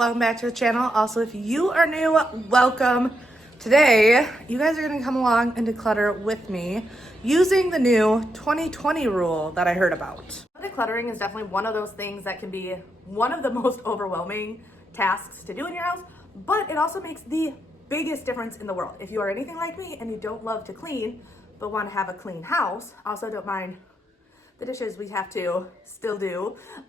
welcome back to the channel. Also, if you are new, welcome. Today, you guys are gonna come along and declutter with me using the new 2020 rule that I heard about. Decluttering is definitely one of those things that can be one of the most overwhelming tasks to do in your house, but it also makes the biggest difference in the world. If you are anything like me and you don't love to clean, but want to have a clean house, also don't mind the dishes we have to still do, but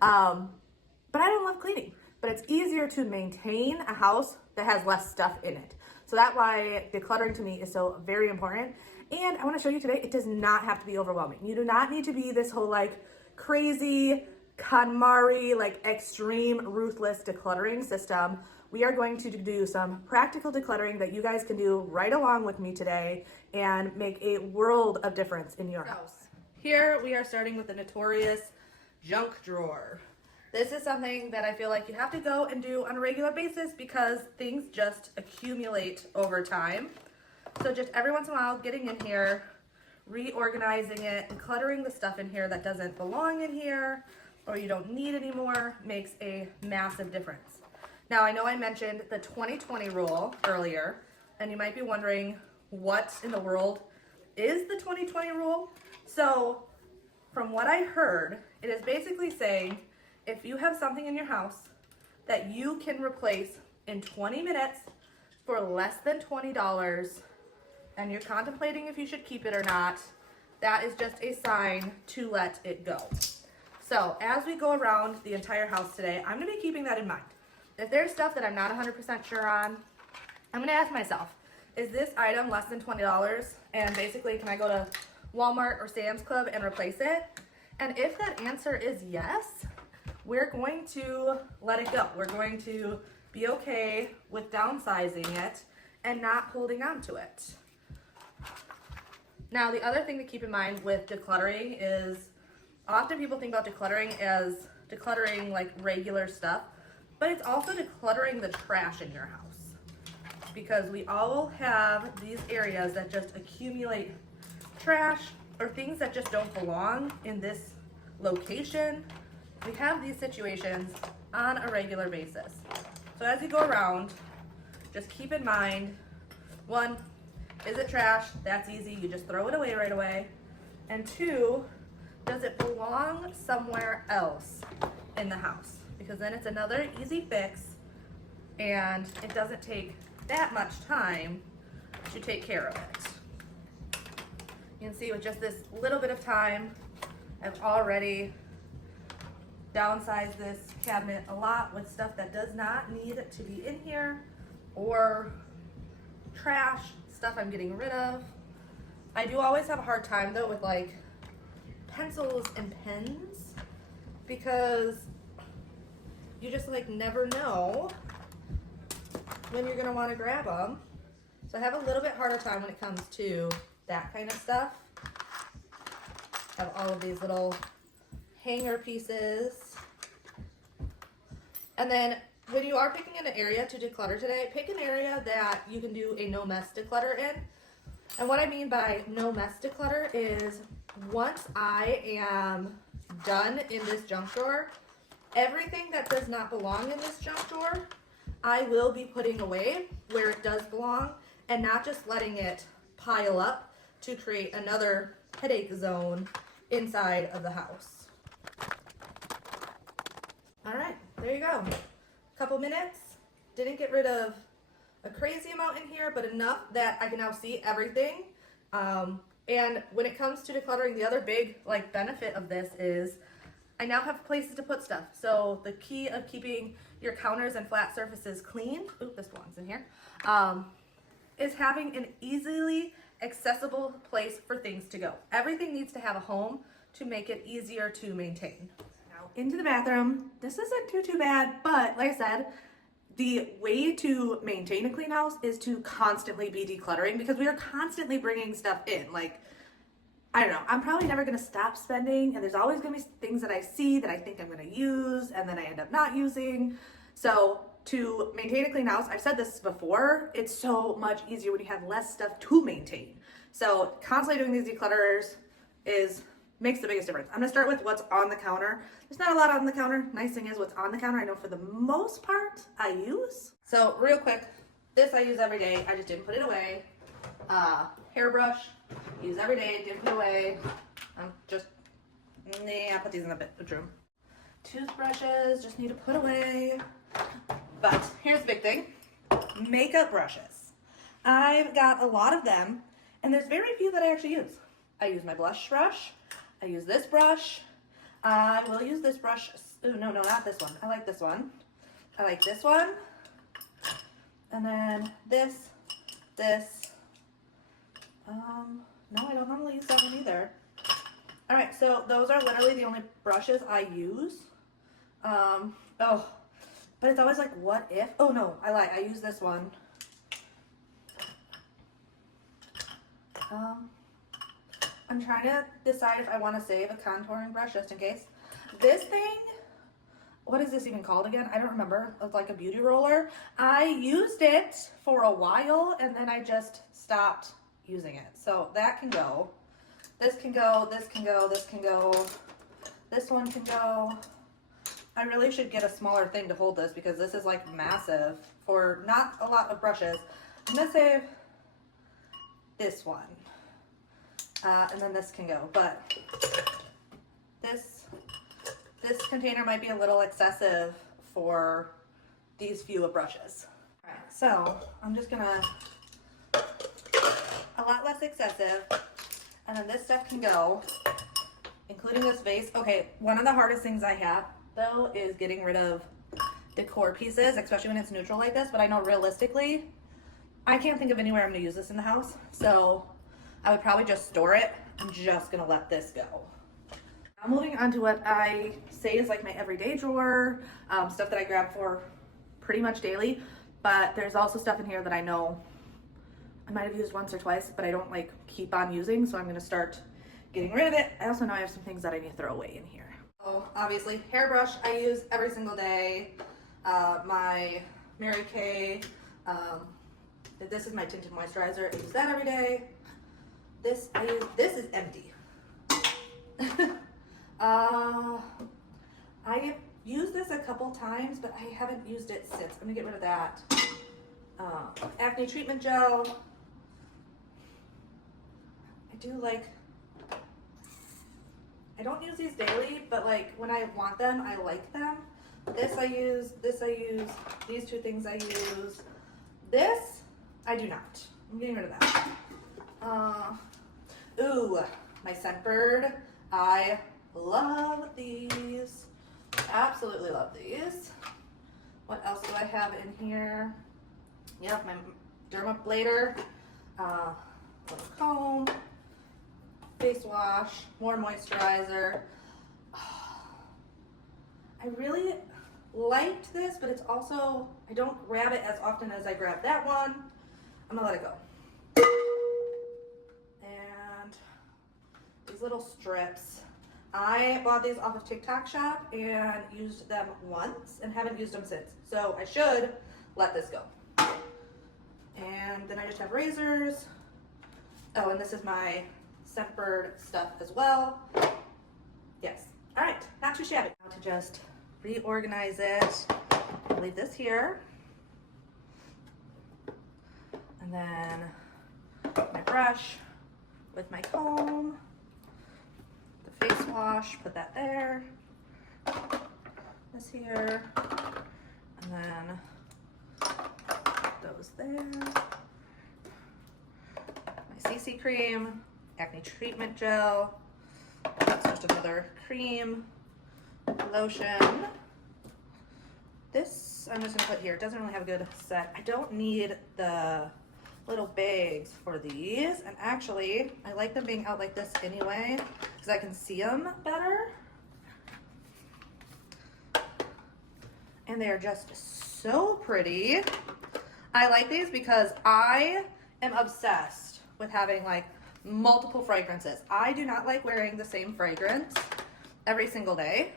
I don't love cleaning. But it's easier to maintain a house that has less stuff in it. So that's why decluttering to me is so very important. And I want to show you today, it does not have to be overwhelming. You do not need to be this whole like crazy KonMari, like extreme ruthless decluttering system. We are going to do some practical decluttering that you guys can do right along with me today and make a world of difference in your house. Here we are starting with the notorious junk drawer. This is something that I feel like you have to go and do on a regular basis because things just accumulate over time. So just every once in a while, getting in here, reorganizing it, and cluttering the stuff in here that doesn't belong in here or you don't need anymore makes a massive difference. Now, I know I mentioned the 2020 rule earlier, and you might be wondering what in the world is the 2020 rule? So from what I heard, it is basically saying if you have something in your house that you can replace in 20 minutes for less than $20 and you're contemplating if you should keep it or not, that is just a sign to let it go. So as we go around the entire house today, I'm gonna be keeping that in mind. If there's stuff that I'm not 100% sure on, I'm gonna ask myself, is this item less than $20? And basically, can I go to Walmart or Sam's Club and replace it? And if that answer is yes, we're going to let it go. We're going to be okay with downsizing it and not holding on to it. Now, the other thing to keep in mind with decluttering is often people think about decluttering as decluttering like regular stuff, but it's also decluttering the trash in your house because we all have these areas that just accumulate trash or things that just don't belong in this location. We have these situations on a regular basis. So as you go around, just keep in mind, one, is it trash? That's easy, you just throw it away right away. And two, does it belong somewhere else in the house? Because then it's another easy fix and it doesn't take that much time to take care of it. You can see with just this little bit of time, I've already downsize this cabinet a lot with stuff that does not need to be in here or trash, stuff I'm getting rid of. I do always have a hard time though with like pencils and pens because you just like never know when you're gonna wanna grab them. So I have a little bit harder time when it comes to that kind of stuff. I have all of these little hanger pieces. And then when you are picking an area to declutter today, pick an area that you can do a no mess declutter in. And what I mean by no mess declutter is once I am done in this junk drawer, everything that does not belong in this junk drawer, I will be putting away where it does belong and not just letting it pile up to create another headache zone inside of the house. All right, there you go. A couple minutes. Didn't get rid of a crazy amount in here, but enough that I can now see everything. And when it comes to decluttering, the other big like benefit of this is I now have places to put stuff. So the key of keeping your counters and flat surfaces clean, oop, this belongs in here, is having an easily accessible place for things to go. Everything needs to have a home to make it easier to maintain. Into the bathroom. This isn't too bad, but like I said, the way to maintain a clean house is to constantly be decluttering because we are constantly bringing stuff in. Like, I don't know, I'm probably never gonna stop spending and there's always gonna be things that I see that I think I'm gonna use and then I end up not using. So to maintain a clean house, I've said this before, it's so much easier when you have less stuff to maintain. So constantly doing these declutterers is makes the biggest difference. I'm gonna start with what's on the counter. There's not a lot on the counter. Nice thing is what's on the counter, I know for the most part I use. So real quick, this I use every day. I just didn't put it away. Hairbrush, use every day, didn't put it away. I'm just, I put these in the bedroom. Toothbrushes, just need to put away. But here's the big thing, makeup brushes. I've got a lot of them, and there's very few that I actually use. I use my blush brush. I use this brush. I will use this brush. Ooh, no, not this one. I like this one. I like this one. And then this. No, I don't normally use that one either. All right, so those are literally the only brushes I use. Oh, but it's always like, what if? Oh no, I lie. I use this one. I'm trying to decide if I want to save a contouring brush just in case. This thing, what is this even called again? I don't remember. It's like a beauty roller. I used it for a while and then I just stopped using it. So that can go. This can go, this can go, this can go. This one can go. I really should get a smaller thing to hold this because this is like massive for not a lot of brushes. I'm gonna save this one. And then this can go, but this container might be a little excessive for these few of brushes. All right, so I'm just gonna, a lot less excessive, and then this stuff can go, including this vase. Okay, one of the hardest things I have though is getting rid of decor pieces, especially when it's neutral like this, but I know realistically, I can't think of anywhere I'm gonna use this in the house, so I would probably just store it. I'm just gonna let this go. Now moving on to what I say is like my everyday drawer, stuff that I grab for pretty much daily, but there's also stuff in here that I know I might have used once or twice, but I don't like keep on using, so I'm gonna start getting rid of it. I also know I have some things that I need to throw away in here. So obviously, hairbrush I use every single day. My Mary Kay, this is my tinted moisturizer. I use that every day. This I use. This is empty. I have used this a couple times, but I haven't used it since. I'm gonna get rid of that. Acne treatment gel. I do like. I don't use these daily, but like when I want them, I like them. This I use. This I use. These two things I use. This I do not. I'm getting rid of that. Ooh, my Scentbird. I love these. Absolutely love these. What else do I have in here? Yep, my dermablader, little comb, face wash, more moisturizer. I really liked this, but it's also, I don't grab it as often as I grab that one. I'm gonna let it go. And these little strips. I bought these off of TikTok Shop and used them once and haven't used them since. So I should let this go. And then I just have razors. Oh, and this is my Scentbird stuff as well. Yes. All right, not too shabby. Now to just reorganize it. I'll leave this here. And then my brush with my comb, the face wash, put that there. This here. And then those there. My CC cream, acne treatment gel. That's just another cream, lotion. This I'm just gonna put here. It doesn't really have a good set. I don't need the little bags for these, and actually I like them being out like this anyway because I can see them better, and they are just so pretty. I like these because I am obsessed with having like multiple fragrances. I do not like wearing the same fragrance every single day,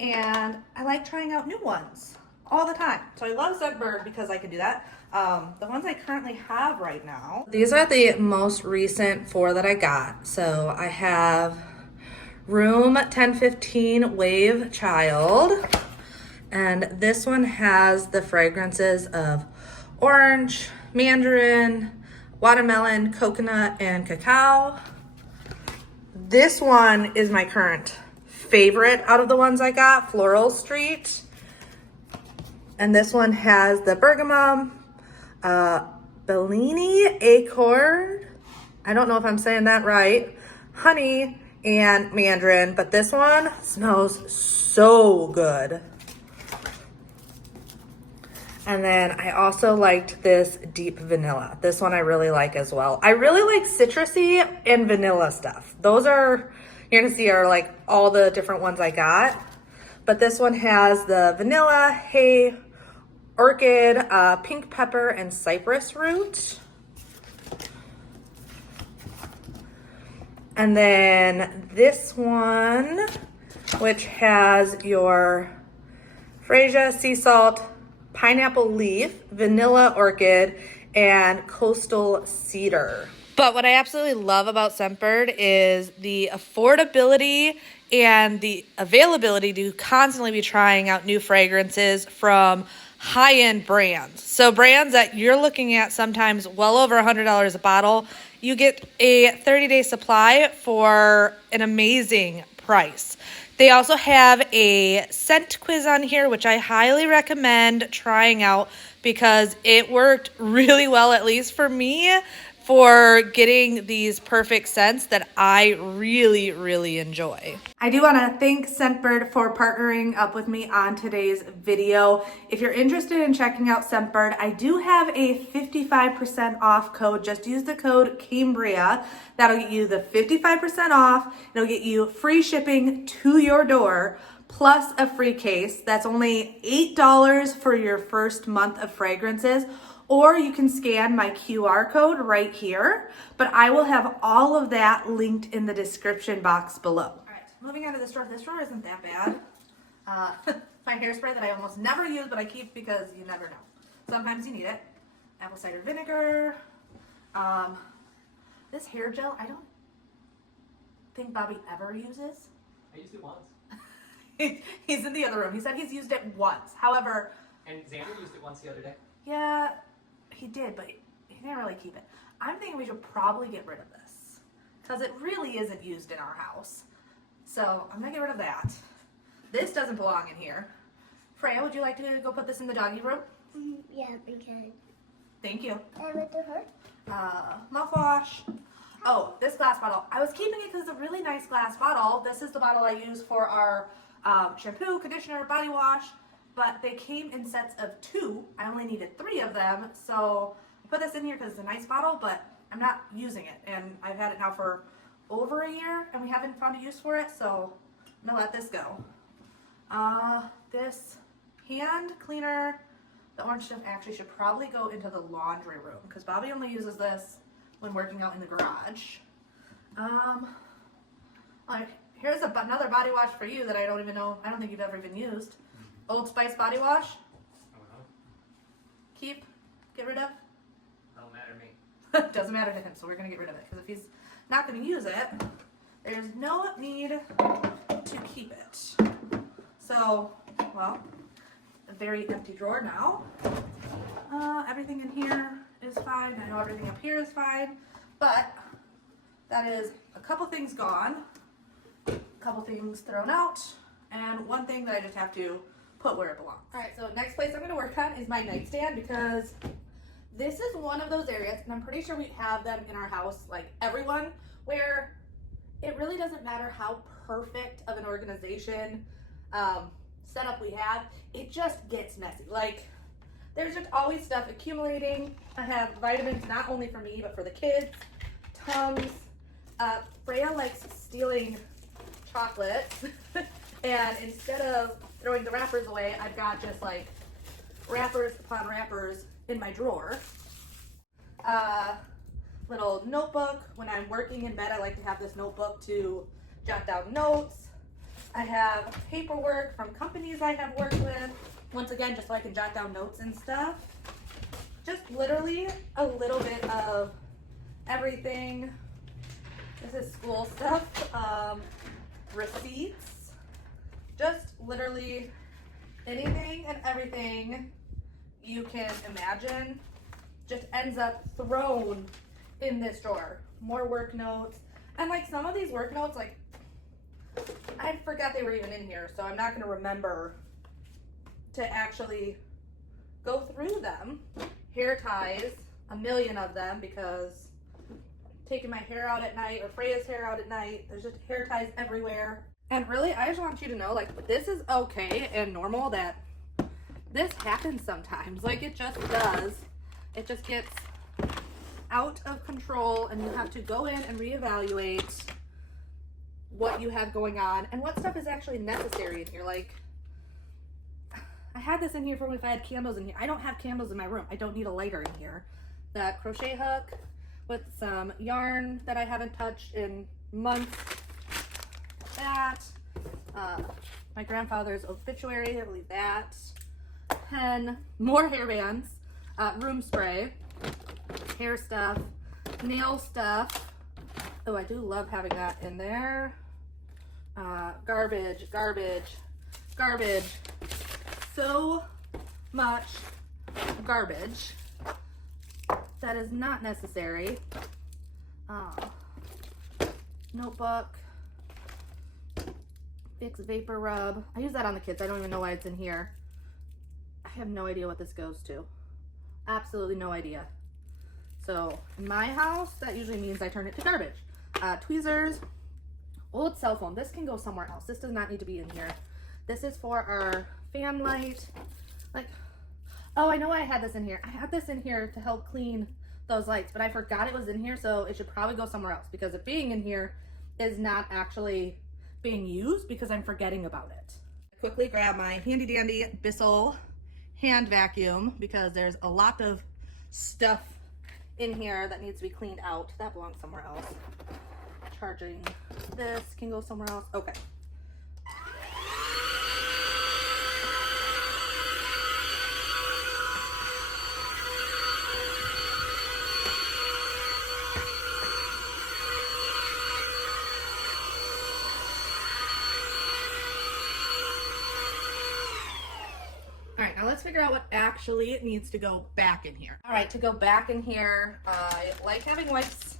and I like trying out new ones all the time. So I love Scentbird because I can do that. The ones I currently have right now, these are the most recent 4 that I got. So I have Room 1015 Wave Child. And this one has the fragrances of orange, mandarin, watermelon, coconut, and cacao. This one is my current favorite out of the ones I got, Floral Street. And this one has the bergamot, Bellini Accord. I don't know if I'm saying that right. Honey and mandarin, but this one smells so good. And then I also liked this deep vanilla. This one I really like as well. I really like citrusy and vanilla stuff. Those are, you're gonna see, are like all the different ones I got. But this one has the vanilla, hay, orchid, pink pepper, and cypress root. And then this one, which has your freesia, sea salt, pineapple leaf, vanilla orchid, and coastal cedar. But what I absolutely love about Scentbird is the affordability and the availability to constantly be trying out new fragrances from high-end brands. So brands that you're looking at sometimes well over $100 a bottle, you get a 30-day supply for an amazing price. They also have a scent quiz on here, which I highly recommend trying out because it worked really well, at least for me, for getting these perfect scents that I really, really enjoy. I do want to thank Scentbird for partnering up with me on today's video. If you're interested in checking out Scentbird, I do have a 55% off code. Just use the code Cambriea. That'll get you the 55% off. It'll get you free shipping to your door, plus a free case. That's only $8 for your first month of fragrances. Or you can scan my QR code right here, but I will have all of that linked in the description box below. All right, moving on to this drawer. This drawer isn't that bad. My hairspray that I almost never use, but I keep because you never know. Sometimes you need it. Apple cider vinegar. This hair gel, I don't think Bobby ever uses. I used it once. He's in the other room. He said he's used it once. However... And Xander used it once the other day. Yeah, he did, but he didn't really keep it. I'm thinking we should probably get rid of this because it really isn't used in our house. So I'm gonna get rid of that. This doesn't belong in here. Freya, would you like to go put this in the doggy room? Yeah, because. Thank you. And with her? Mouthwash. Oh, this glass bottle. I was keeping it because it's a really nice glass bottle. This is the bottle I use for our shampoo, conditioner, body wash. But they came in sets of 2. I only needed 3 of them, so I put this in here because it's a nice bottle, but I'm not using it. And I've had it now for over a year, and we haven't found a use for it, so I'm gonna let this go. This hand cleaner, the orange stuff actually should probably go into the laundry room because Bobby only uses this when working out in the garage. Here's another body wash for you that I don't even know, I don't think you've ever even used. Old Spice body wash. Keep, get rid of. Don't matter to me. Doesn't matter to him, so we're gonna get rid of it because if he's not gonna use it, there's no need to keep it. So, well, a very empty drawer now. Everything in here is fine. I know everything up here is fine, but that is a couple things gone, a couple things thrown out, and one thing that I just have to put where it belongs. All right, so next place I'm gonna work on is my nightstand because this is one of those areas, and I'm pretty sure we have them in our house, like everyone, where it really doesn't matter how perfect of an organization setup we have, it just gets messy. Like, there's just always stuff accumulating. I have vitamins not only for me, but for the kids, Tums. Freya likes stealing chocolates, and instead of throwing the wrappers away, I've got just like wrappers upon wrappers in my drawer. Little notebook. When I'm working in bed, I like to have this notebook to jot down notes. I have paperwork from companies I have worked with. Once again, just so I can jot down notes and stuff. Just literally a little bit of everything. This is school stuff. receipts, just literally anything and everything you can imagine just ends up thrown in this drawer. More work notes. And like some of these work notes, like I forgot they were even in here, so I'm not going to remember to actually go through them. Hair ties, a million of them, because taking my hair out at night or Freya's hair out at night, there's just hair ties everywhere. And really, I just want you to know, like, this is okay and normal that this happens sometimes. Like, it just does. It just gets out of control, and you have to go in and reevaluate what you have going on and what stuff is actually necessary in here. Like, I had this in here for if I had candles in here. I don't have candles in my room. I don't need a lighter in here. That crochet hook with some yarn that I haven't touched in months. That. My grandfather's obituary, I believe that. Pen, more hair bands, room spray, hair stuff, nail stuff. Oh, I do love having that in there. Garbage, garbage, garbage. So much garbage that is not necessary. Notebook, Vicks Vapor Rub. I use that on the kids. I don't even know why it's in here. I have no idea what this goes to. Absolutely no idea. So in my house, that usually means I turn it to garbage. Tweezers, old cell phone. This can go somewhere else. This does not need to be in here. This is for our fan light. Like, oh, I know I had this in here. I had this in here to help clean those lights, but I forgot it was in here, so it should probably go somewhere else because it being in here is not actually being used because I'm forgetting about it. Quickly grab my handy dandy Bissell hand vacuum because there's a lot of stuff in here that needs to be cleaned out. That belongs somewhere else. Charging this can go somewhere else. Okay. All right, now let's figure out what actually needs to go back in here. All right, to go back in here, I like having wipes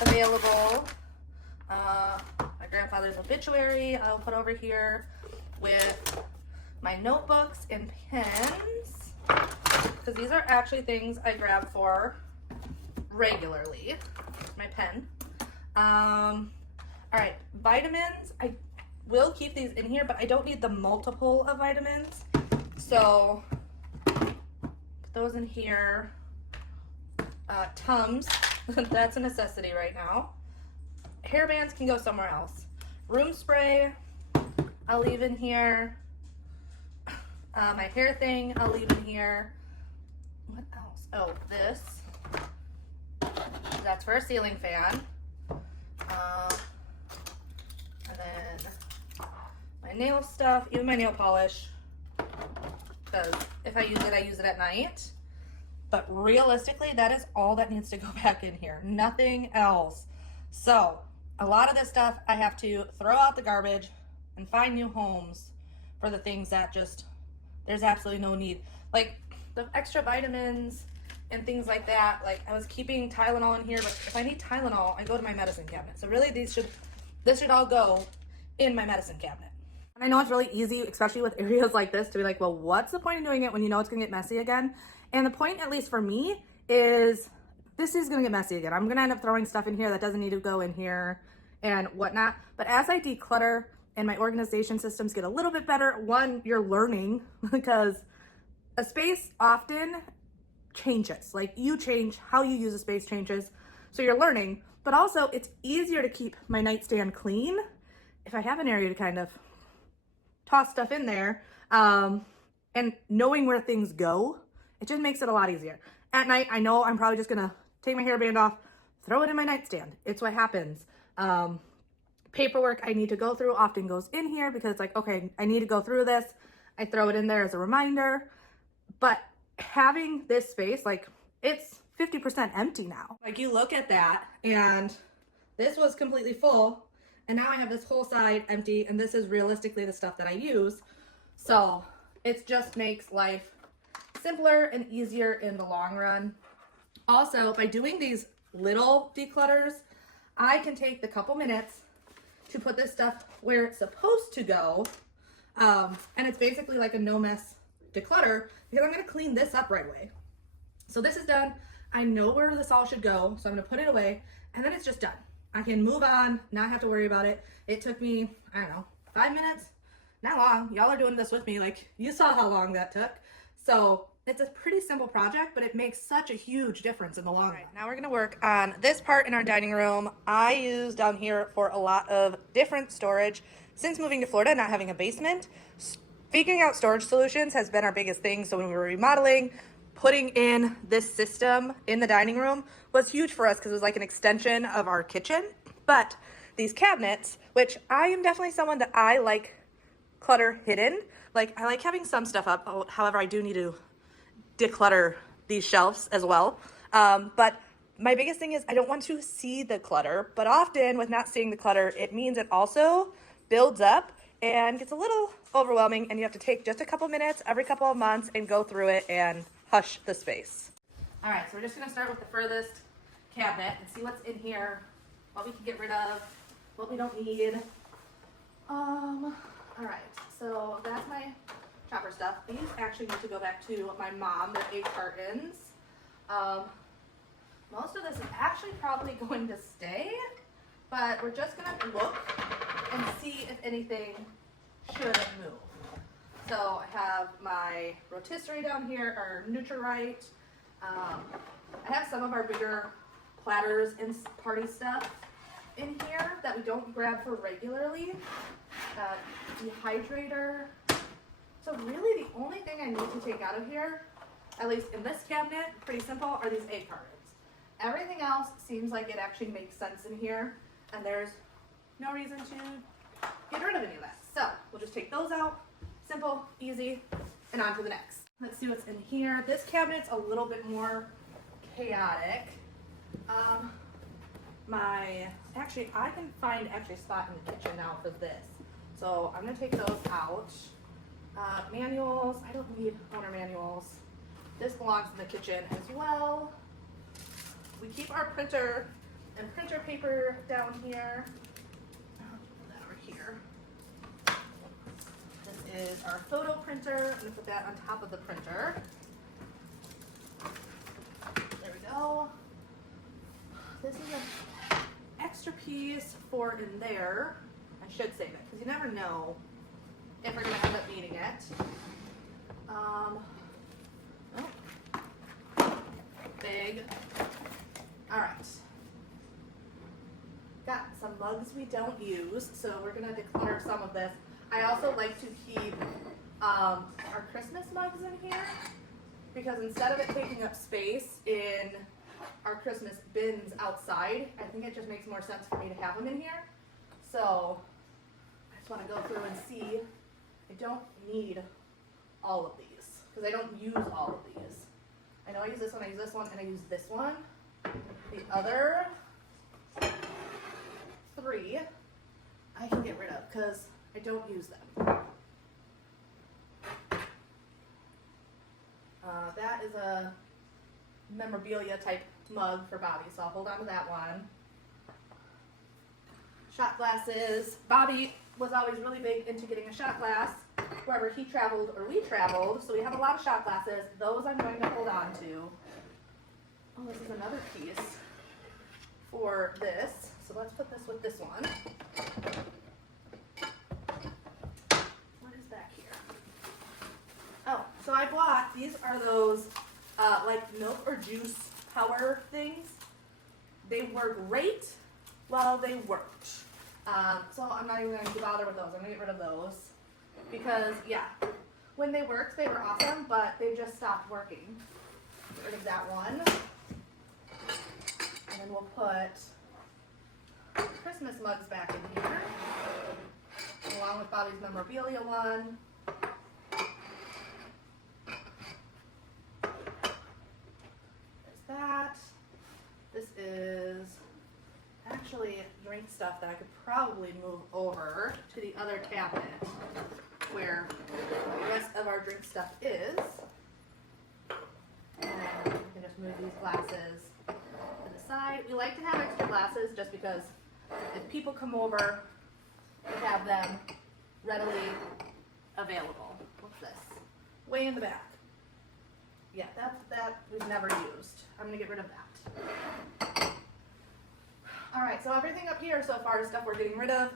available. My grandfather's obituary I'll put over here with my notebooks and pens, because these are actually things I grab for regularly. My pen. All right, vitamins. I will keep these in here, but I don't need the multiple of vitamins. So put those in here. Tums, that's a necessity right now. Hair bands can go somewhere else. Room spray, I'll leave in here. My hair thing, I'll leave in here. What else? Oh, this. That's for a ceiling fan. And then my nail stuff, even my nail polish. Because if I use it at night. But realistically, that is all that needs to go back in here. Nothing else. So a lot of this stuff I have to throw out the garbage and find new homes for the things that just, there's absolutely no need. Like the extra vitamins and things like that. Like I was keeping Tylenol in here, but if I need Tylenol, I go to my medicine cabinet. So really this should all go in my medicine cabinet. And I know it's really easy, especially with areas like this, to be like, well, what's the point of doing it when you know it's gonna get messy again? And the point, at least for me, is this is gonna get messy again. I'm gonna end up throwing stuff in here that doesn't need to go in here and whatnot. But as I declutter and my organization systems get a little bit better, one, you're learning because a space often changes. Like you change, how you use a space changes. So you're learning, but also it's easier to keep my nightstand clean if I have an area to kind of toss stuff in there, and knowing where things go, it just makes it a lot easier. At night, I know I'm probably just gonna take my hairband off, throw it in my nightstand. It's what happens. Paperwork I need to go through often goes in here because it's like, okay, I need to go through this. I throw it in there as a reminder. But having this space, like it's 50% empty now. Like you look at that and this was completely full And now I have this whole side empty, and this is realistically the stuff that I use. So it just makes life simpler and easier in the long run. Also, by doing these little declutters, I can take the couple minutes to put this stuff where it's supposed to go. And it's basically like a no mess declutter because I'm going to clean this up right away. So this is done. I know where this all should go, so I'm going to put it away, and then it's just done. I can move on, not have to worry about it. It took me, I don't know, 5 minutes. Not long. Y'all are doing this with me. Like, you saw how long that took. So it's a pretty simple project, but it makes such a huge difference in the long run. Now we're going to work on this part in our dining room. I use down here for a lot of different storage. Since moving to Florida, not having a basement, figuring out storage solutions has been our biggest thing. So when we were remodeling, putting in this system in the dining room was huge for us because it was like an extension of our kitchen. But these cabinets, which I am definitely someone that I like clutter hidden. Like, I like having some stuff up. However, I do need to declutter these shelves as well. But my biggest thing is I don't want to see the clutter, but often with not seeing the clutter, it means it also builds up and gets a little overwhelming, and you have to take just a couple minutes every couple of months and go through it and hush the space. All right, so we're just gonna start with the furthest cabinet and see what's in here, what we can get rid of, what we don't need. All right, so that's my chopper stuff. These actually need to go back to my mom. They're 8 cartons. Most of this is actually probably going to stay, but we're just gonna look and see if anything should move. So I have my rotisserie down here, our Nutri-Right. I have some of our bigger platters and party stuff in here that we don't grab for regularly. Dehydrator. So really the only thing I need to take out of here, at least in this cabinet, pretty simple, are these egg cartons. Everything else seems like it actually makes sense in here, and there's no reason to get rid of any of that. So we'll just take those out. Simple, easy, and on to the next. Let's see what's in here. This cabinet's a little bit more chaotic. I can find actually a spot in the kitchen now for this. So I'm gonna take those out. Manuals, I don't need owner manuals. This belongs in the kitchen as well. We keep our printer and printer paper down here. Put that over here. This is our photo printer. I'm gonna put that on top of the printer. There we go. This is an extra piece for in there. I should save it because you never know if we're gonna end up needing it. Big. All right. Got some mugs we don't use, so we're gonna declutter some of this. I also like to keep our Christmas mugs in here because instead of it taking up space in our Christmas bins outside, I think it just makes more sense for me to have them in here. So I just want to go through and see. I don't need all of these because I don't use all of these. I know I use this one, I use this one, and I use this one. The other 3 I can get rid of because I don't use them. That is a memorabilia type mug for Bobby, so I'll hold on to that one. Shot glasses. Bobby was always really big into getting a shot glass wherever he traveled or we traveled, so we have a lot of shot glasses. Those I'm going to hold on to. Oh, this is another piece for this, so let's put this with this one. What is back here? Oh, so I bought, these are those like milk or juice power things. They were great while they worked. So I'm not even going to bother with those. I'm going to get rid of those because, yeah, when they worked, they were awesome, but they just stopped working. Get rid of that one. And then we'll put Christmas mugs back in here, along with Bobby's memorabilia one. There's that. This is actually drink stuff that I could probably move over to the other cabinet where the rest of our drink stuff is. And we can just move these glasses to the side. We like to have extra glasses just because if people come over, we have them readily available. What's this? Way in the back. Yeah, that we've never used. I'm gonna get rid of that. All right, so everything up here so far is stuff we're getting rid of.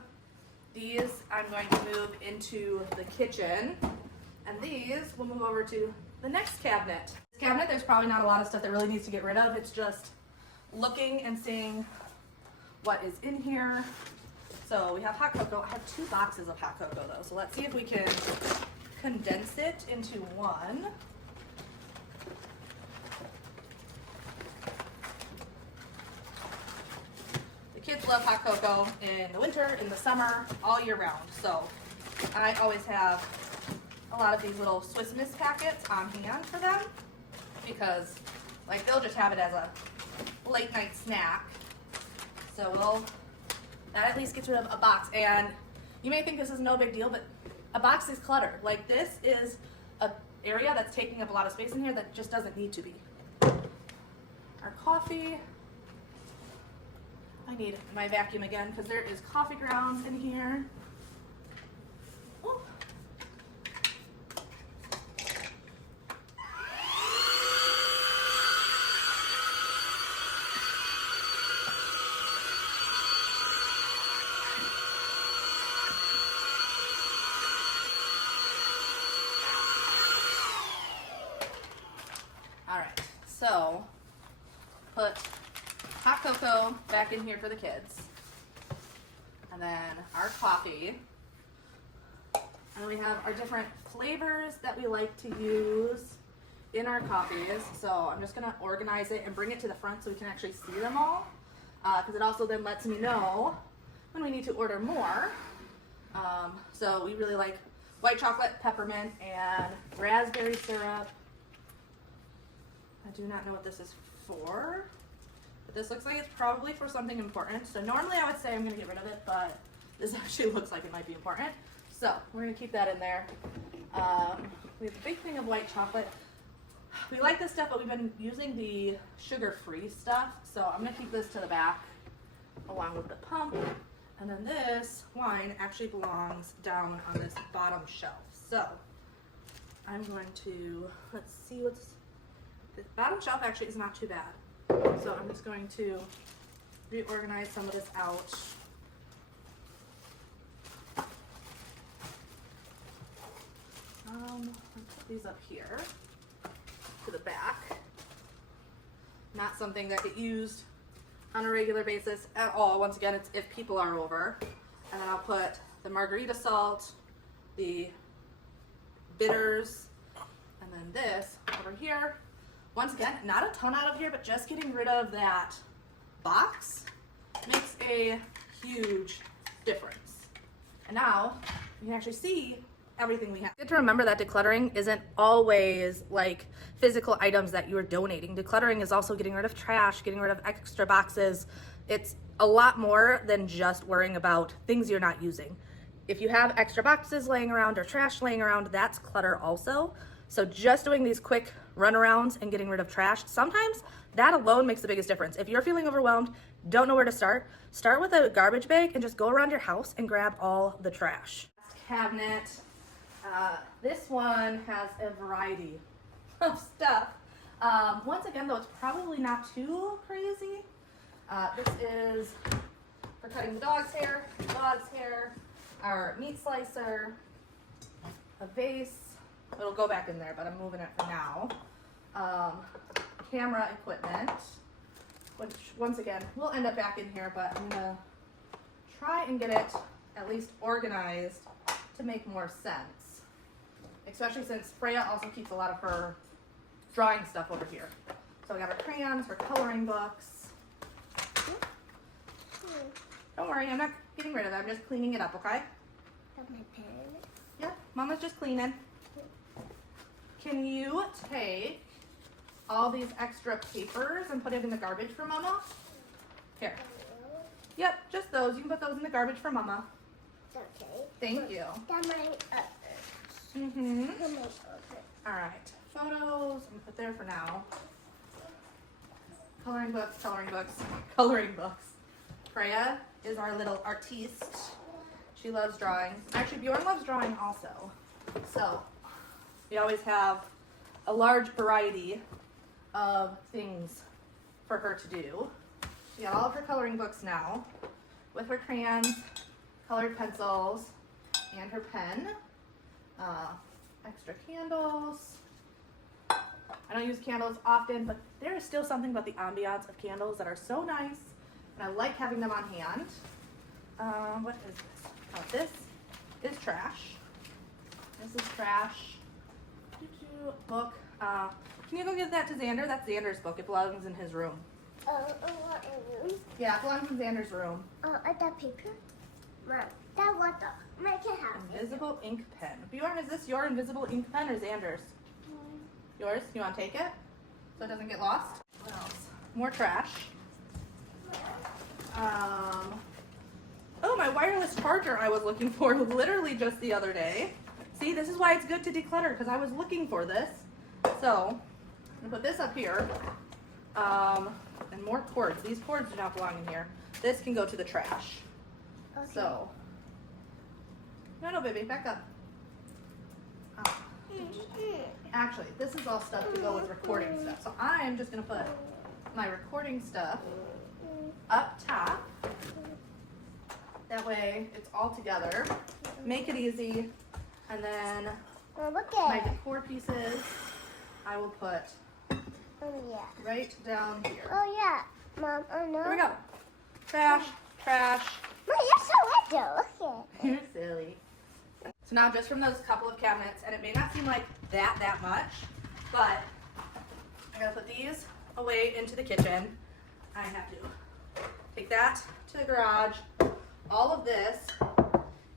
These I'm going to move into the kitchen, and these will move over to the next cabinet. This cabinet, there's probably not a lot of stuff that really needs to get rid of. It's just looking and seeing what is in here. So we have hot cocoa. I have 2 boxes of hot cocoa though, so let's see if we can condense it into one. Kids love hot cocoa in the winter, in the summer, all year round. So I always have a lot of these little Swiss Miss packets on hand for them because like they'll just have it as a late night snack. So that at least gets rid of a box. And you may think this is no big deal, but a box is clutter. Like this is an area that's taking up a lot of space in here that just doesn't need to be. Our coffee. I need my vacuum again because there is coffee grounds in here. Ooh. All right, so put hot cocoa back in here for the kids. And then our coffee. And we have our different flavors that we like to use in our coffees. So I'm just gonna organize it and bring it to the front so we can actually see them all. Because it also then lets me know when we need to order more. So we really like white chocolate, peppermint, and raspberry syrup. I do not know what this is for. This looks like it's probably for something important. So normally I would say I'm gonna get rid of it, but this actually looks like it might be important. So we're gonna keep that in there. We have a big thing of white chocolate. We like this stuff, but we've been using the sugar-free stuff. So I'm gonna keep this to the back along with the pump. And then this wine actually belongs down on this bottom shelf. So I'm going to, let's see what's, the bottom shelf actually is not too bad. So I'm just going to reorganize some of this out. I'll put these up here to the back. Not something that get used on a regular basis at all. Once again, it's if people are over. And then I'll put the margarita salt, the bitters, and then this over here. Once again, not a ton out of here, but just getting rid of that box makes a huge difference. And now you can actually see everything we have. Good to remember that decluttering isn't always like physical items that you are donating. Decluttering is also getting rid of trash, getting rid of extra boxes. It's a lot more than just worrying about things you're not using. If you have extra boxes laying around or trash laying around, that's clutter also. So just doing these quick runarounds and getting rid of trash, sometimes that alone makes the biggest difference. If you're feeling overwhelmed, don't know where to start with a garbage bag and just go around your house and grab all the trash. Cabinet. This one has a variety of stuff. Once again though, it's probably not too crazy. This is for cutting the dog's hair, our meat slicer, a vase. It'll go back in there, but I'm moving it for now. Camera equipment, which once again, will end up back in here, but I'm gonna try and get it at least organized to make more sense. Especially since Freya also keeps a lot of her drawing stuff over here. So we got our crayons, her coloring books. Don't worry, I'm not getting rid of it, I'm just cleaning it up, okay? Got my pen. Yeah, Mama's just cleaning. Can you take all these extra papers and put it in the garbage for Mama? Here. Yep, just those. You can put those in the garbage for Mama. Okay. Thank you. That might Mm-hmm. that might open. All right, photos, I'm gonna put there for now. Coloring books, coloring books, coloring books. Freya is our little artiste. She loves drawing. Actually, Bjorn loves drawing also. So, we always have a large variety of things for her to do. She got all of her coloring books now with her crayons, colored pencils, and her pen. Extra candles. I don't use candles often, but there is still something about the ambiance of candles that are so nice, and I like having them on hand. What is this? Oh, this is trash. This is trash. Book. Can you go get that to Xander? That's Xander's book. It belongs in his room. What room? Yeah, it belongs in Xander's room. That paper? Mom, that water. I can have it. Invisible ink pen. Bjorn, is this your invisible ink pen or Xander's? Yours? You want to take it so it doesn't get lost? What else? More trash. Oh, my wireless charger I was looking for literally just the other day. See, this is why it's good to declutter, because I was looking for this. So, I'm going to put this up here. And more cords. These cords do not belong in here. This can go to the trash. Okay. So, no, baby, back up. Oh. Actually, this is all stuff to go with recording stuff. So I'm just gonna put my recording stuff up top. That way it's all together. Make it easy. And then Look my at it. decor pieces, I will put Oh, yeah. right down here. Oh, yeah. Mom, oh, no. There we go. Trash, trash. Mom, you're so little. Look at it. You're silly. So now just from those couple of cabinets, and it may not seem like that much, but I'm gonna put these away into the kitchen. I have to take that to the garage. All of this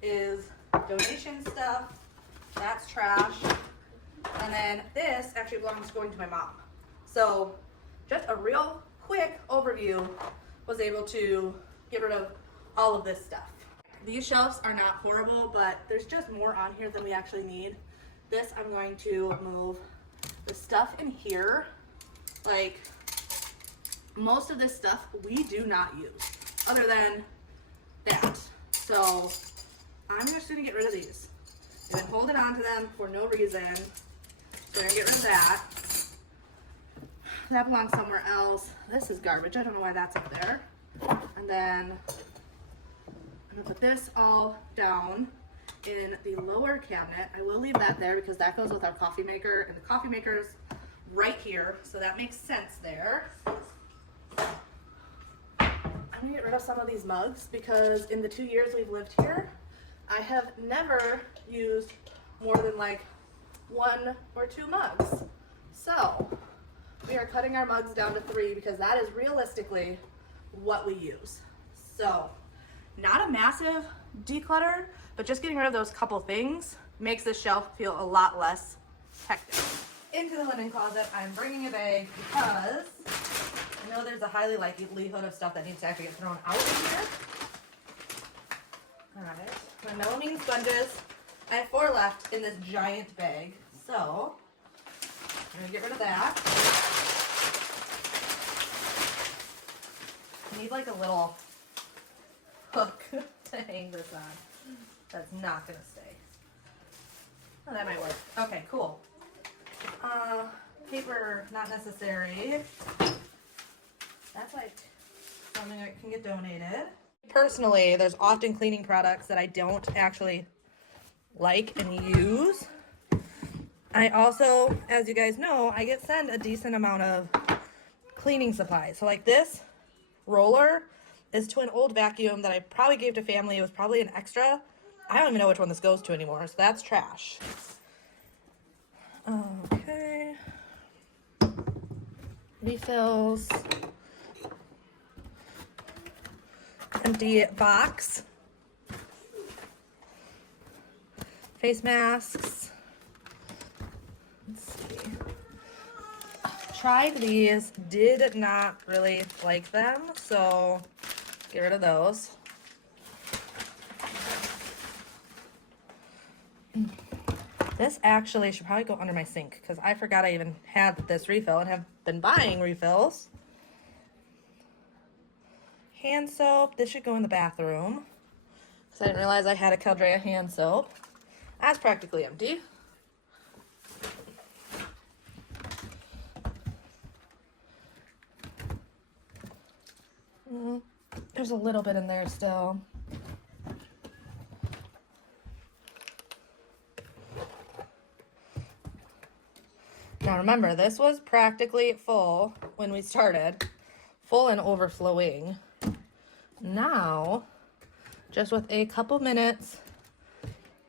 is donation stuff. That's trash. And then this actually belongs going to my mom. So just a real quick overview, was able to get rid of all of this stuff. These shelves are not horrible, but there's just more on here than we actually need. This, I'm going to move the stuff in here. Like, most of this stuff we do not use, other than that. So, I'm just gonna get rid of these. I've been holding on to them for no reason. So I'm gonna get rid of that. That belongs somewhere else. This is garbage, I don't know why that's up there. And then, I'm gonna put this all down in the lower cabinet. I will leave that there because that goes with our coffee maker, and the coffee maker is right here, so that makes sense there. I'm gonna get rid of some of these mugs because in the 2 years we've lived here, I have never used more than like 1 or 2 mugs. So we are cutting our mugs down to 3 because that is realistically what we use. So not a massive declutter, but just getting rid of those couple things makes this shelf feel a lot less hectic. Into the linen closet, I'm bringing a bag because I know there's a highly likelihood of stuff that needs to actually get thrown out of here. All right, my melamine sponges. I have 4 left in this giant bag, so I'm gonna get rid of that. I need like a little hook to hang this on. That's not gonna stay. Oh, that might work. Okay, cool. Paper, not necessary. That's like something that can get donated. Personally, there's often cleaning products that I don't actually like and use. I also, as you guys know, I get sent a decent amount of cleaning supplies. So like this roller is to an old vacuum that I probably gave to family. It was probably an extra. I don't even know which one this goes to anymore, so that's trash. Okay. Refills. Empty box. Face masks. Let's see. Tried these, did not really like them, so Get rid of those. This actually should probably go under my sink because I forgot I even had this refill and have been buying refills. Hand soap. This should go in the bathroom because I didn't realize I had a Cambriea hand soap. That's practically empty. There's a little bit in there still. Now remember, this was practically full when we started, full and overflowing. Now, just with a couple minutes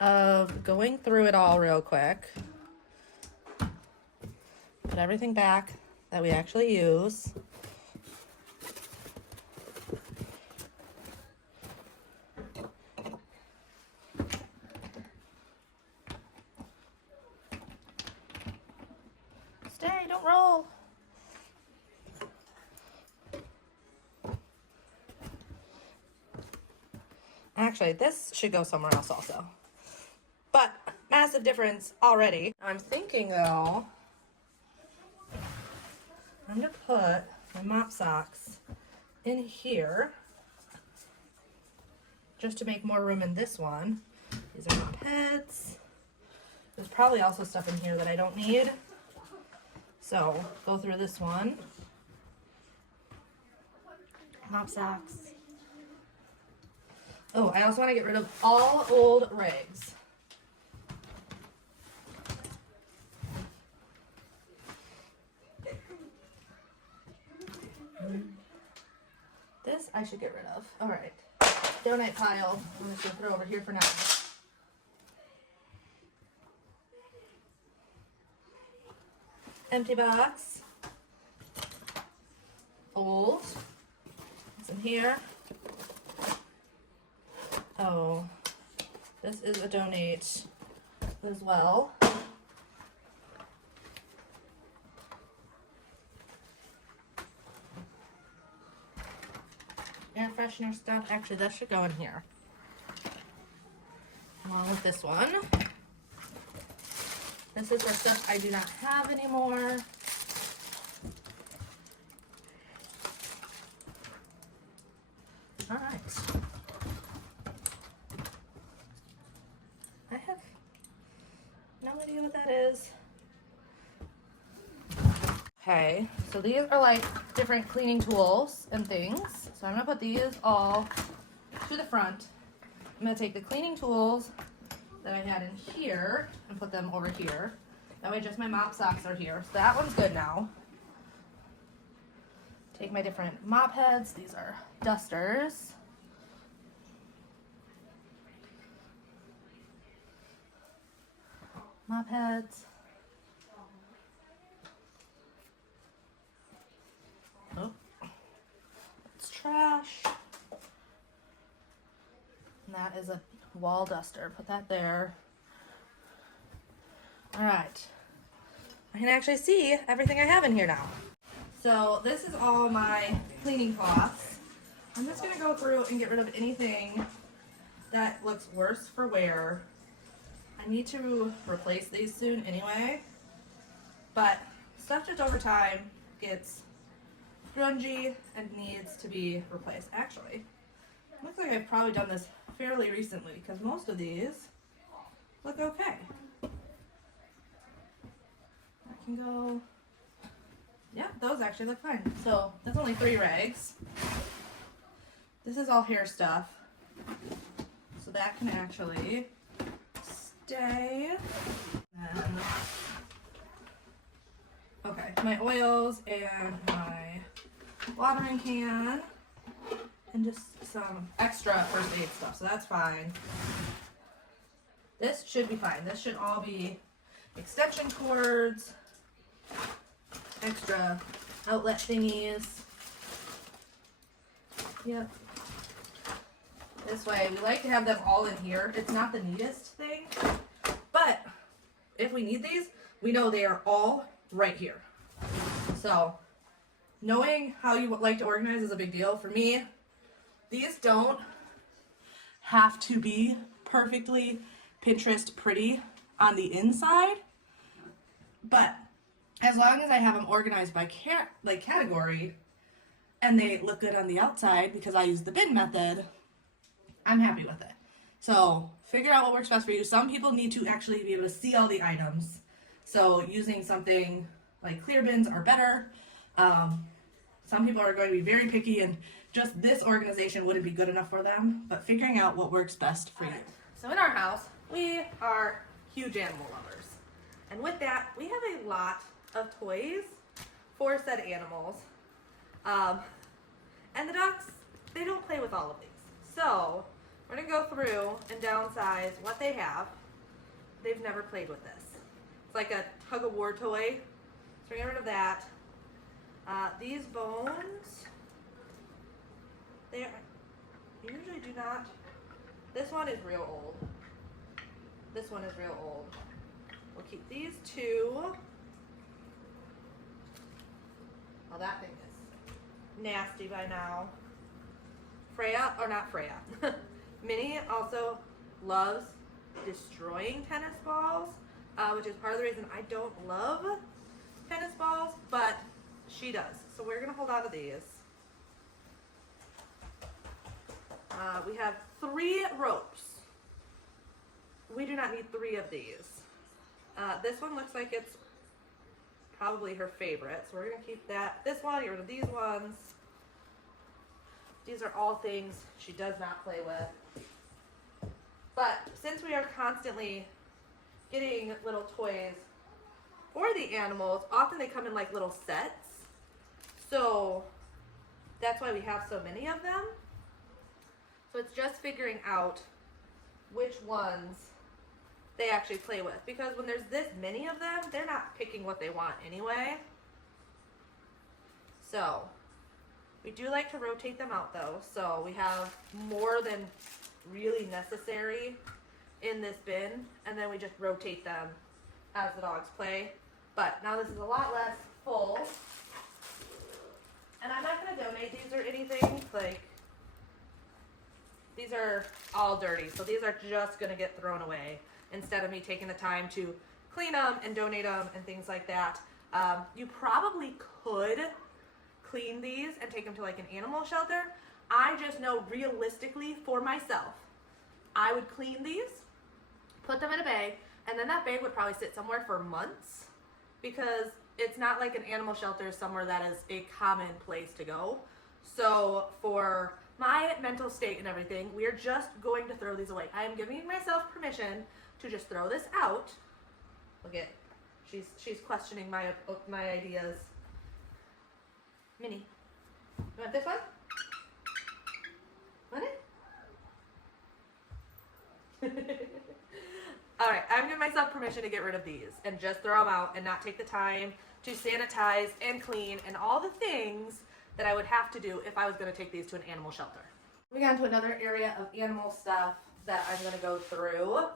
of going through it all real quick, put everything back that we actually use. Stay, don't roll. Actually, this should go somewhere else also. But massive difference already. I'm thinking though, I'm gonna put my mop socks in here just to make more room in this one. These are mop heads. There's probably also stuff in here that I don't need. So go through this one. Mop socks. Oh, I also want to get rid of all old rags. This I should get rid of. All right. Donate pile. I'm just going to put it over here for now. Empty box. Old. What's in here? Oh, this is a donate as well. Air freshener stuff. Actually, that should go in here. Along with this one. This is for stuff I do not have anymore. All right. I have no idea what that is. Okay, so these are like different cleaning tools and things. So I'm gonna put these all to the front. I'm gonna take the cleaning tools that I had in here and put them over here. That way just my mop socks are here. So that one's good now. Take my different mop heads. These are dusters. Mop heads. Oh, it's trash. And that is a wall duster. Put that there. All right. I can actually see everything I have in here now. So this is all my cleaning cloths. I'm just gonna go through and get rid of anything that looks worse for wear. I need to replace these soon anyway, but stuff just over time gets grungy and needs to be replaced. Actually, looks like I've probably done this fairly recently because most of these look okay. I can go, yeah, those actually look fine. So that's only 3 rags. This is all hair stuff, so that can actually stay. Okay, my oils and my watering can and just some extra first aid stuff, so that's fine. This should be fine. This should all be extension cords, extra outlet thingies. Yep. This way, we like to have them all in here. It's not the neatest thing, but if we need these, we know they are all right here. So knowing how you like to organize is a big deal. For me, These don't have to be perfectly Pinterest pretty on the inside, but as long as I have them organized by category and they look good on the outside because I use the bin method, I'm happy with it. So figure out what works best for you. Some people need to actually be able to see all the items. So using something like clear bins are better. Some people are going to be very picky and just this organization wouldn't be good enough for them, but figuring out what works best for you. So in our house, we are huge animal lovers. And with that, we have a lot of toys for said animals. And the dogs, they don't play with all of these. So we're gonna go through and downsize what they have. They've never played with this. It's like a tug of war toy. So we're getting rid of that. These bones, they usually do not. This one is real old. This one is real old. We'll keep these two. Well, that thing is nasty by now. Freya, or not Freya. Minnie also loves destroying tennis balls, which is part of the reason I don't love tennis balls, but she does. So we're gonna hold on to these. We have 3 ropes. We do not need 3 of these. This one looks like it's probably her favorite, so we're gonna keep that. This one, get rid of these ones. These are all things she does not play with. But since we are constantly getting little toys for the animals, often they come in like little sets. So that's why we have so many of them. So it's just figuring out which ones they actually play with. Because when there's this many of them, they're not picking what they want anyway. So we do like to rotate them out though. So we have more than really necessary in this bin, and then we just rotate them as the dogs play. But now this is a lot less full. And I'm not gonna donate these or anything, like, these are all dirty, so these are just gonna get thrown away instead of me taking the time to clean them and donate them and things like that. You probably could clean these and take them to like an animal shelter. I just know realistically for myself, I would clean these, put them in a bag, and then that bag would probably sit somewhere for months because it's not like an animal shelter somewhere that is a common place to go. So for my mental state and everything, we are just going to throw these away. I am giving myself permission to just throw this out. Look at, she's questioning my ideas. Minnie, you want this one? Want it? All right, I'm giving myself permission to get rid of these and just throw them out and not take the time to sanitize and clean and all the things that I would have to do if I was going to take these to an animal shelter. Moving on to another area of animal stuff that I'm going to go through.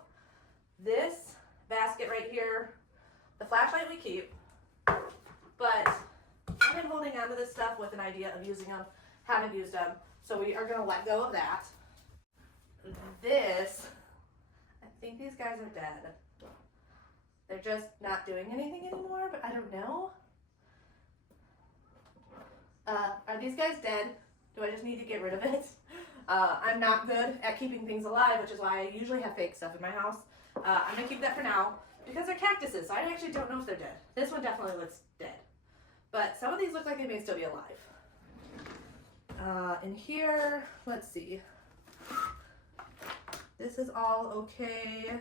This basket right here, the flashlight we keep, but I've been holding on to this stuff with an idea of using them, haven't used them, so we are going to let go of that. This, I think these guys are dead. They're just not doing anything anymore, but I don't know. Are these guys dead? Do I just need to get rid of it? I'm not good at keeping things alive, which is why I usually have fake stuff in my house. I'm going to keep that for now because they're cactuses, so I actually don't know if they're dead. This one definitely looks dead. But some of these look like they may still be alive. In here, let's see. This is all okay.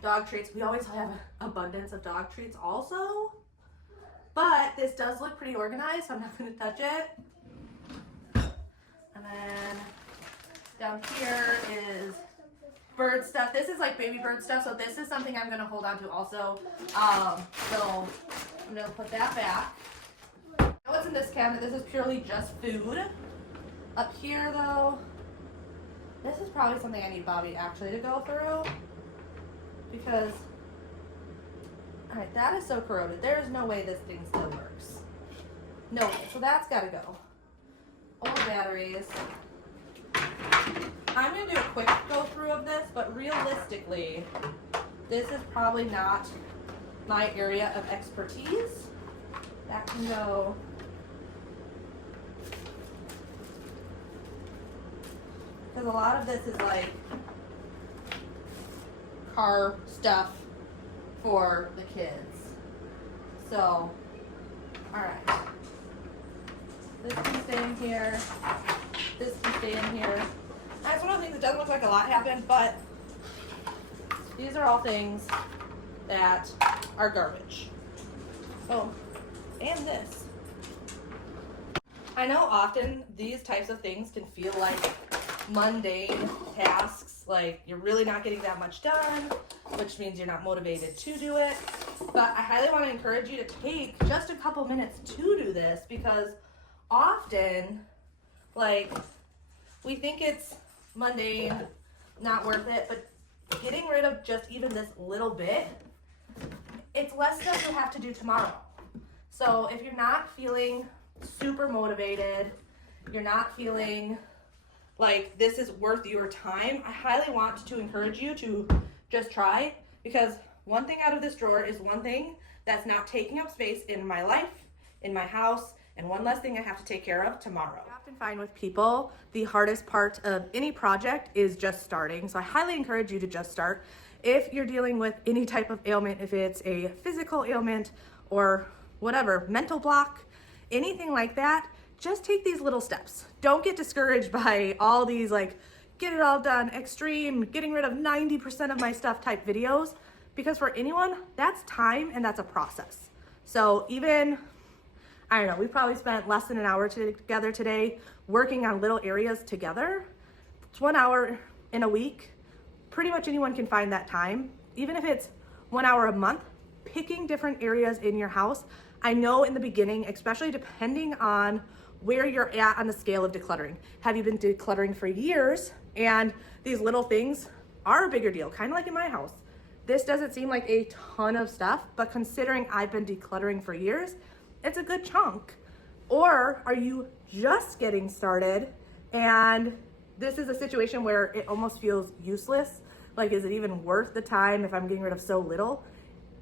Dog treats. We always have an abundance of dog treats also. But this does look pretty organized, so I'm not going to touch it. And then down here is bird stuff. This is like baby bird stuff, so this is something I'm going to hold on to also. So I'm going to put that back. Now what's in this cabinet? This is purely just food. Up here though, this is probably something I need Bobby actually to go through because, all right, that is so corroded. There is no way this thing still works. No way, so that's gotta go. old batteries. I'm gonna do a quick go through of this, but realistically, this is probably not my area of expertise. That can go. Because a lot of this is like car stuff for the kids. So, alright. This can stay in here. This can stay in here. That's one of the things that doesn't look like a lot happened, but these are all things that are garbage. Oh, and this. I know often these types of things can feel like mundane tasks, like you're really not getting that much done, which means you're not motivated to do it. But I highly want to encourage you to take just a couple minutes to do this, because often, like, we think it's mundane, not worth it, but getting rid of just even this little bit, it's less stuff you'll have to do tomorrow. So if you're not feeling super motivated, you're not feeling like this is worth your time, I highly want to encourage you to just try, because one thing out of this drawer is one thing that's not taking up space in my life, in my house, and one less thing I have to take care of tomorrow. I often find with people, the hardest part of any project is just starting. So I highly encourage you to just start. If you're dealing with any type of ailment, if it's a physical ailment or whatever, mental block, anything like that, just take these little steps. Don't get discouraged by all these like, get it all done, extreme, getting rid of 90% of my stuff type videos, because for anyone, that's time and that's a process. So even, I don't know, we probably spent less than an hour together today working on little areas together. It's 1 hour in a week. Pretty much anyone can find that time. Even if it's 1 hour a month, picking different areas in your house. I know in the beginning, especially depending on where you're at on the scale of decluttering. Have you been decluttering for years and these little things are a bigger deal, kind of like in my house. This doesn't seem like a ton of stuff, but considering I've been decluttering for years, it's a good chunk. Or are you just getting started and this is a situation where it almost feels useless? Like, is it even worth the time if I'm getting rid of so little?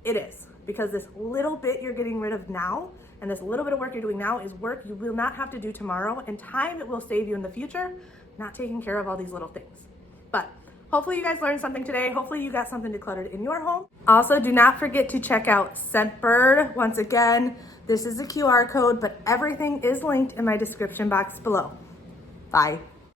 It is, because this little bit you're getting rid of now and this little bit of work you're doing now is work you will not have to do tomorrow, and time it will save you in the future, not taking care of all these little things. But hopefully you guys learned something today. Hopefully you got something decluttered in your home. Also, do not forget to check out Scentbird. Once again, this is a QR code, but everything is linked in my description box below. Bye.